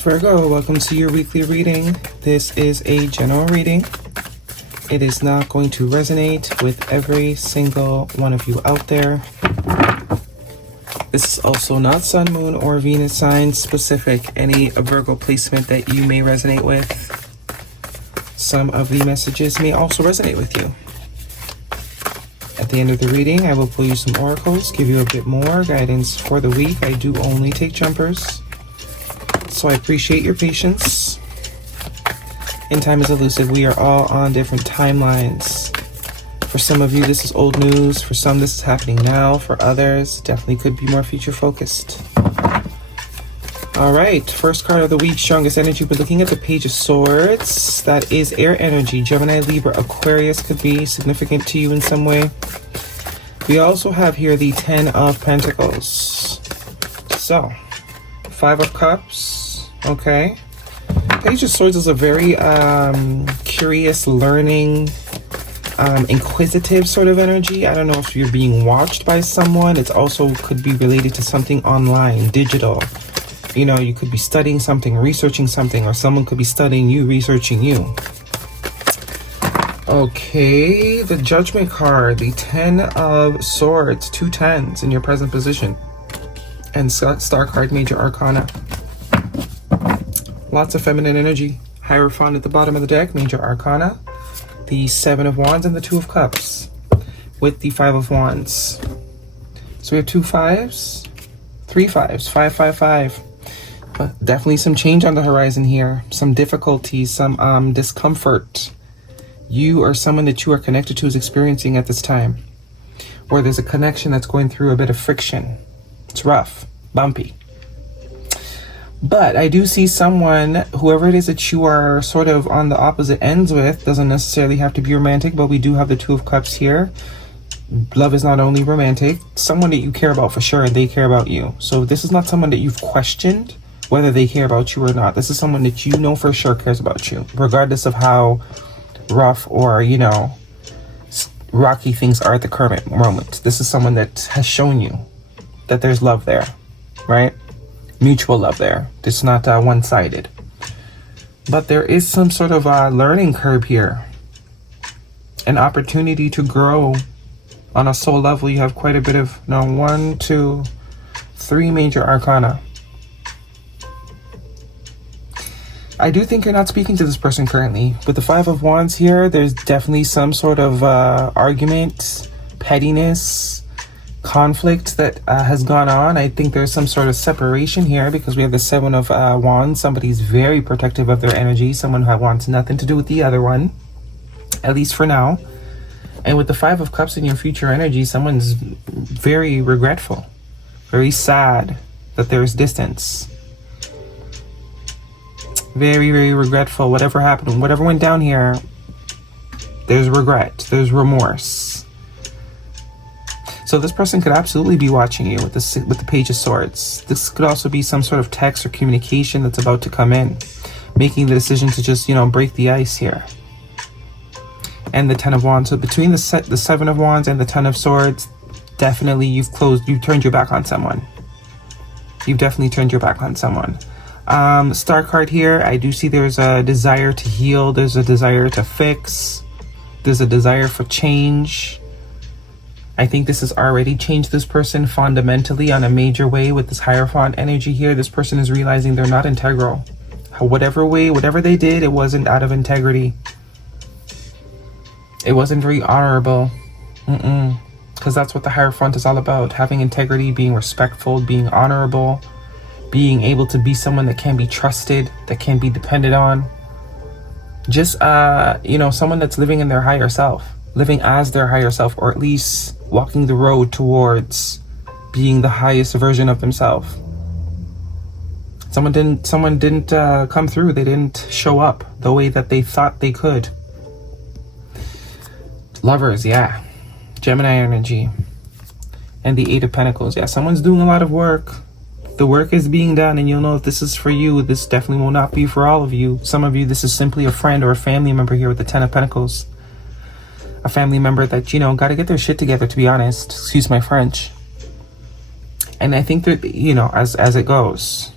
Virgo, welcome to your weekly reading. This is a general reading. It is not going to resonate with every single one of you out there. This is also not Sun, Moon, or Venus sign specific. Any Virgo placement that you may resonate with, some of the messages may also resonate with you. At the end of the reading, I will pull you some oracles, give you a bit more guidance for the week. I do only take jumpers, so I appreciate your patience. And time is elusive. We are all on different timelines. For some of you, this is old news. For some, this is happening now. For others, definitely could be more future focused. All right, first card of the week, strongest energy. We're looking at the Page of Swords. That is air energy. Gemini, Libra, Aquarius could be significant to you in some way. We also have here the 10 of Pentacles. So, 5 of Cups. Okay. Page of Swords is a very curious, learning, inquisitive sort of energy. I don't know if you're being watched by someone. It's also could be related to something online, digital. You know, you could be studying something, researching something, or someone could be studying you, researching you. Okay, the Judgment card, the 10 of Swords, 2 10s in your present position. And Star card, Major Arcana. Lots of feminine energy. Hierophant at the bottom of the deck, Major Arcana. The 7 of Wands and the 2 of Cups with the 5 of Wands. So we have 2 5s, 3 5s, 5 5 5. But definitely some change on the horizon here. Some difficulties, some discomfort. You or someone that you are connected to is experiencing at this time. Or there's a connection that's going through a bit of friction. It's rough, bumpy. But I do see someone, whoever it is that you are sort of on the opposite ends with, doesn't necessarily have to be romantic, but we do have the 2 of Cups here. Love is not only romantic, someone that you care about for sure, and they care about you. So this is not someone that you've questioned whether they care about you or not. This is someone that you know for sure cares about you, regardless of how rough or, you know, rocky things are at the current moment. This is someone that has shown you that there's love there, right? Mutual love there. It's not one-sided. But there is some sort of learning curve here. An opportunity to grow on a soul level. You have quite a bit of, 1, 2, 3 major arcana. I do think you're not speaking to this person currently. With the 5 of Wands here, there's definitely some sort of argument, pettiness, conflict that has gone on. I think there's some sort of separation here because we have the 7 of Wands. Somebody's very protective of their energy. Someone who wants nothing to do with the other one, at least for now. And with the 5 of Cups in your future energy, someone's very regretful, very sad that there's distance. Very, very regretful. Whatever happened, whatever went down here, there's regret, there's remorse. So this person could absolutely be watching you with the Page of Swords. This could also be some sort of text or communication that's about to come in, making the decision to just, break the ice here. And the 10 of Wands. So between the 7 of Wands and the 10 of Swords, definitely you've turned your back on someone. You've definitely turned your back on someone. Star card here, I do see there's a desire to heal. There's a desire to fix. There's a desire for change. I think this has already changed this person fundamentally on a major way with this Hierophant energy here. This person is realizing they're not integral. Whatever they did, it wasn't out of integrity. It wasn't very honorable. Because that's what the Hierophant is all about. Having integrity, being respectful, being honorable, being able to be someone that can be trusted, that can be depended on. Just, someone that's living in their higher self. Living as their higher self, or at least walking the road towards being the highest version of themselves. Someone didn't come through. They didn't show up the way that they thought they could. Lovers, yeah. Gemini energy. And the 8 of Pentacles. Yeah, someone's doing a lot of work. The work is being done, and you'll know if this is for you. This definitely will not be for all of you. Some of you, this is simply a friend or a family member here with the 10 of Pentacles. A family member that, got to get their shit together, to be honest. Excuse my French. And I think that, as it goes,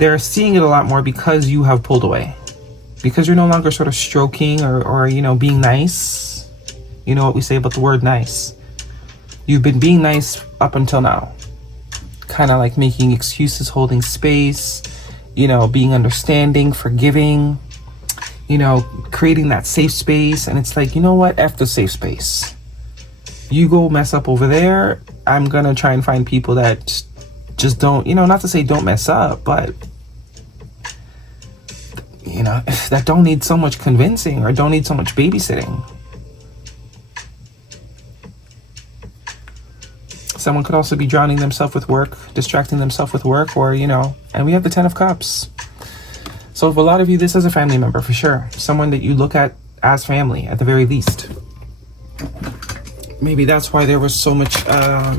they're seeing it a lot more because you have pulled away. Because you're no longer sort of stroking or you know, being nice. You know what we say about the word nice. You've been being nice up until now. Kind of like making excuses, holding space, you know, being understanding, forgiving, you know, creating that safe space. And it's like, you know what? F the safe space. You go mess up over there. I'm going to try and find people that just don't, you know, not to say don't mess up, but, you know, that don't need so much convincing or don't need so much babysitting. Someone could also be drowning themselves with work, distracting themselves with work, or, you know, and we have the 10 of Cups. So for a lot of you, this is a family member for sure. Someone that you look at as family at the very least. Maybe that's why there was so much,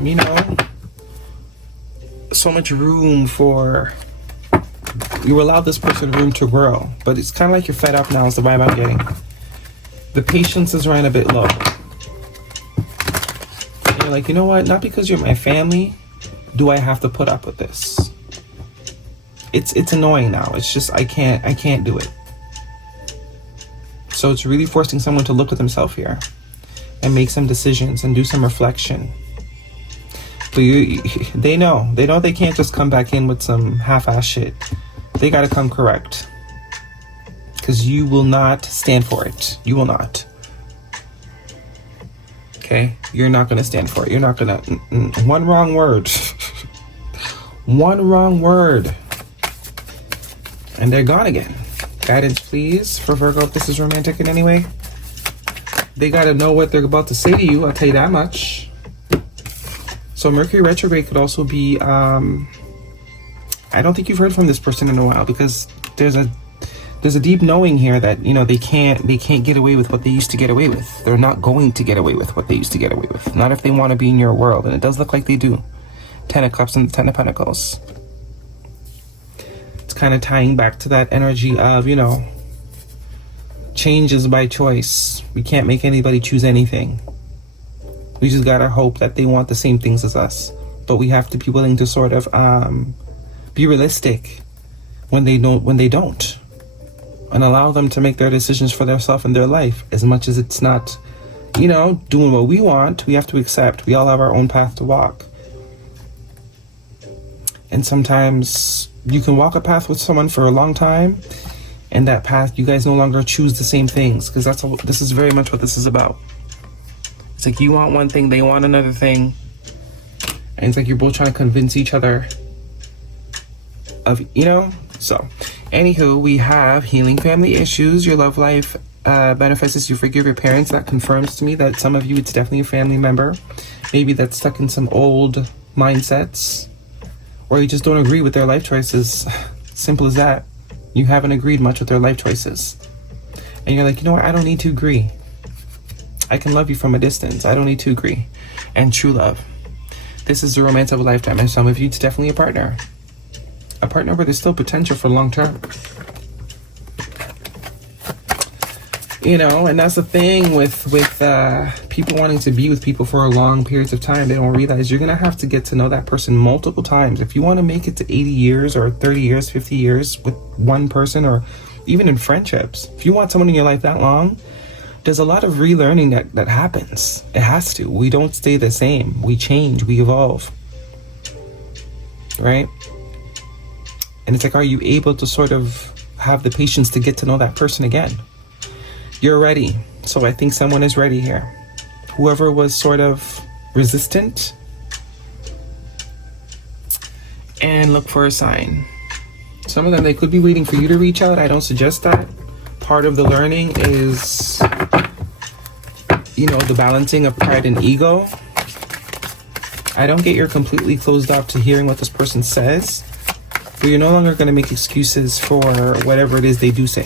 you know, so much room for, you allowed this person room to grow. But it's kind of like you're fed up now is the vibe I'm getting. The patience is running a bit low. You're like, you know what? Not because you're my family, do I have to put up with this? It's annoying now. It's just I can't do it. So it's really forcing someone to look at themselves here and make some decisions and do some reflection. But they know they can't just come back in with some half-ass shit. They got to come correct, because you will not stand for it. You will not. Okay, you're not going to stand for it. You're not going to, one wrong word, one wrong word, and they're gone again. Guidance, please, for Virgo, if this is romantic in any way. They got to know what they're about to say to you, I'll tell you that much. So Mercury retrograde could also be, I don't think you've heard from this person in a while, because there's a deep knowing here that, you know, they can't get away with what they used to get away with. They're not going to get away with what they used to get away with. Not if they want to be in your world. And it does look like they do. 10 of Cups and 10 of Pentacles. It's kind of tying back to that energy of, you know, change is by choice. We can't make anybody choose anything. We just gotta hope that they want the same things as us. But we have to be willing to sort of be realistic when they don't. And allow them to make their decisions for themselves and their life. As much as it's not, you know, doing what we want, we have to accept. We all have our own path to walk. And sometimes you can walk a path with someone for a long time, and that path, you guys no longer choose the same things. Because this is very much what this is about. It's like you want one thing, they want another thing. And it's like you're both trying to convince each other of, you know, so... Anywho, we have healing family issues. Your love life manifests as you forgive your parents. That confirms to me that some of you, it's definitely a family member. Maybe that's stuck in some old mindsets, or you just don't agree with their life choices. Simple as that. You haven't agreed much with their life choices. And you're like, you know what? I don't need to agree. I can love you from a distance. I don't need to agree. And true love. This is the romance of a lifetime. And some of you, it's definitely a partner. A partner where there's still potential for long term. You know, and that's the thing with people wanting to be with people for long periods of time. They don't realize you're going to have to get to know that person multiple times. If you want to make it to 80 years or 30 years, 50 years with one person, or even in friendships, if you want someone in your life that long, there's a lot of relearning that happens. It has to. We don't stay the same. We change. We evolve. Right? And it's like, are you able to sort of have the patience to get to know that person again? You're ready. So I think someone is ready here. Whoever was sort of resistant, and look for a sign. Some of them, they could be waiting for you to reach out. I don't suggest that. Part of the learning is, you know, the balancing of pride and ego. I don't get you're completely closed off to hearing what this person says. But you're no longer going to make excuses for whatever it is they do say.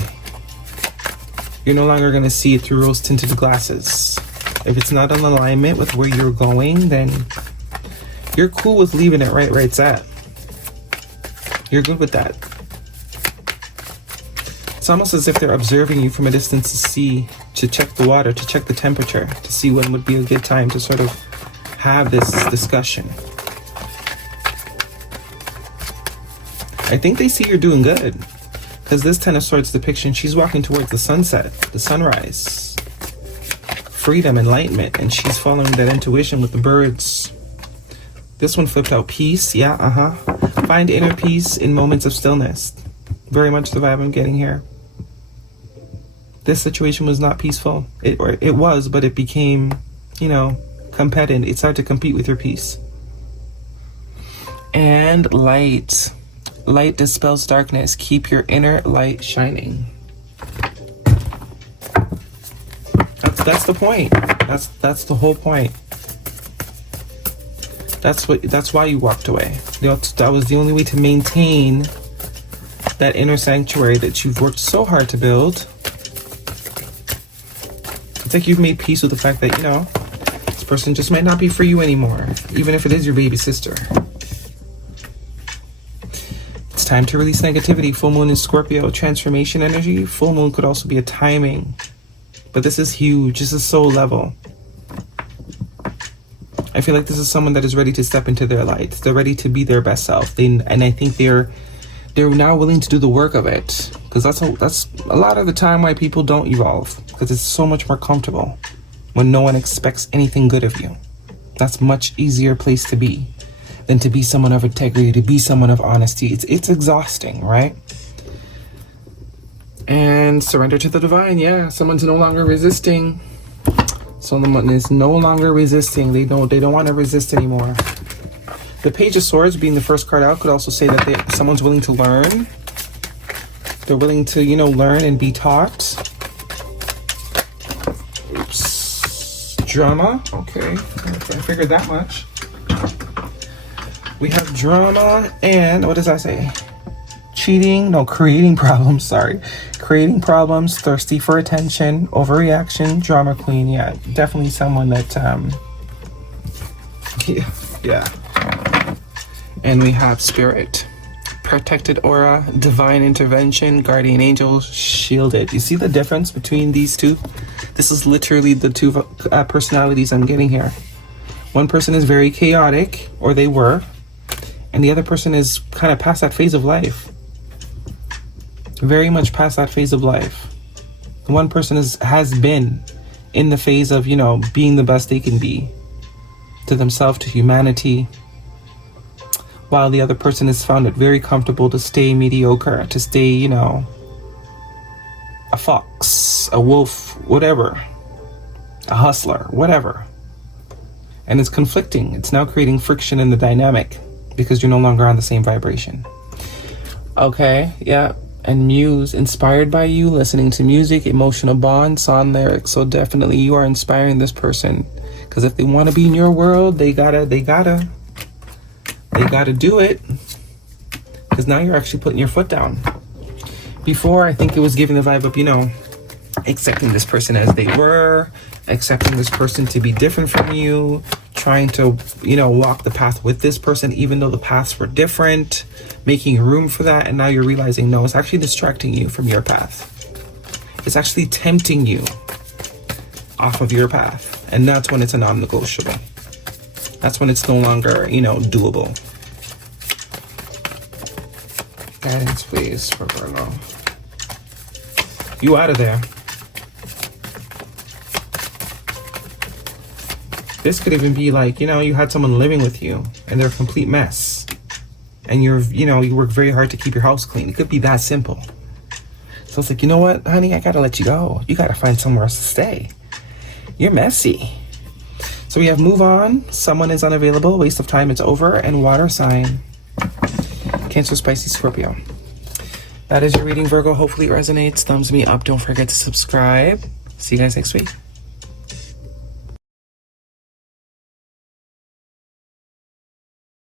You're no longer going to see it through rose-tinted glasses. If it's not in alignment with where you're going, then you're cool with leaving it right where it's at. You're good with that. It's almost as if they're observing you from a distance to check the water, to check the temperature, to see when would be a good time to sort of have this discussion. I think they see you're doing good. Because this Ten of Swords depiction, she's walking towards the sunset, the sunrise. Freedom, enlightenment, and she's following that intuition with the birds. This one flipped out peace. Yeah, Find inner peace in moments of stillness. Very much the vibe I'm getting here. This situation was not peaceful. It was, but it became, you know, competitive. It started to compete with your peace. And light. Light dispels darkness. Keep your inner light shining. That's the point. That's the whole point. That's why you walked away. That was the only way to maintain that inner sanctuary that you've worked so hard to build. It's like you've made peace with the fact that, you know, this person just might not be for you anymore, even if it is your baby sister. It's time to release negativity. Full moon in Scorpio, transformation energy. Full moon could also be a timing, but this is huge. This is soul level. I feel like this is someone that is ready to step into their light. They're ready to be their best self. And I think they're now willing to do the work of it, because that's a lot of the time why people don't evolve, because it's so much more comfortable when no one expects anything good of you. That's a much easier place to be than to be someone of integrity, to be someone of honesty. It's exhausting, right? And surrender to the divine. Yeah, someone's no longer resisting. Someone is no longer resisting. They don't want to resist anymore. The Page of Swords being the first card out could also say that someone's willing to learn. They're willing to, you know, learn and be taught. Oops. Drama. Okay, I figured that much. We have drama and, what does that say? Cheating, no, creating problems, sorry. Creating problems, thirsty for attention, overreaction, drama queen. Yeah, definitely someone that, yeah. And we have spirit, protected aura, divine intervention, guardian angel, shielded. You see the difference between these two? This is literally the two personalities I'm getting here. One person is very chaotic, or they were, and the other person is kind of past that phase of life. Very much past that phase of life. The one person has been in the phase of, you know, being the best they can be to themselves, to humanity, while the other person has found it very comfortable to stay mediocre, to stay, you know, a fox, a wolf, whatever, a hustler, whatever. And it's conflicting. It's now creating friction in the dynamic because you're no longer on the same vibration. Okay, yeah. And muse, inspired by you, listening to music, emotional bonds, song lyrics. So definitely you are inspiring this person, because if they want to be in your world, they gotta do it, because now you're actually putting your foot down. Before, I think it was giving the vibe of, you know, accepting this person as they were, accepting this person to be different from you, trying to, you know, walk the path with this person even though the paths were different, making room for that. And now you're realizing, no, it's actually distracting you from your path. It's actually tempting you off of your path. And that's when it's a non-negotiable. That's when it's no longer, you know, doable. Guidance, please, for Virgo. You out of there. This could even be like, you know, you had someone living with you and they're a complete mess. And you work very hard to keep your house clean. It could be that simple. So it's like, you know what, honey, I gotta let you go. You gotta find somewhere else to stay. You're messy. So we have move on, someone is unavailable, waste of time, it's over, and water sign. Cancer, Spicy, Scorpio. That is your reading, Virgo. Hopefully it resonates. Thumbs me up. Don't forget to subscribe. See you guys next week.